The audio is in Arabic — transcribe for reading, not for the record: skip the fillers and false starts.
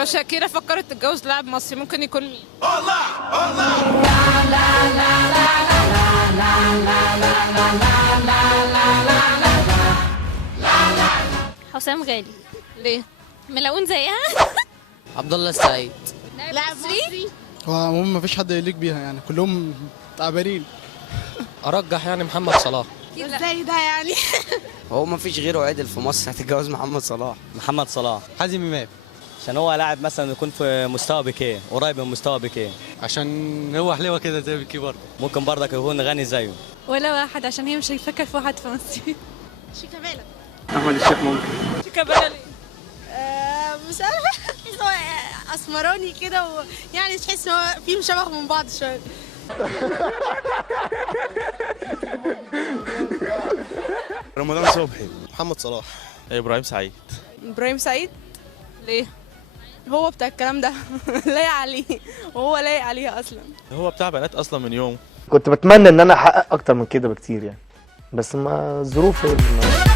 لو شاكيرا فكرت تتجوز لاعب مصري ممكن يكون مين؟ حسام غالي. ليه؟ ملون زيها. عبد الله السعيد. لاعب مصري. هو عموما ما فيش حد يليق بيها يعني كلهم تعبانين. ارجح يعني محمد صلاح. ازاي ده يعني؟ هو ما فيش غيره عدل في مصر هتتجوز محمد صلاح. محمد صلاح حازم امام. عشان هو لاعب مثلا يكون في مستوى بيكيه، قريب من مستوى بيكيه. عشان هو حلوه كده زي بيكي برضه. ممكن برضك يكون غني زيه. ولا واحد عشان هي مش هيفكر في واحد فرنسي. شيكابالا. احمد الشيخ ممكن. شيكابالا ليه؟ مش عارفه، هو اسمراني كده ويعني تحس ان هو فيهم شبه من بعض شويه. رمضان صبحي. محمد صلاح. ابراهيم سعيد. ابراهيم سعيد. ليه؟ هو بتاع الكلام ده لايق عليه، وهو لايق عليها اصلا. هو بتاع بنات اصلا من يوم. كنت بتمنى ان انا احقق اكتر من كده بكتير يعني، بس ما الظروف هي اللي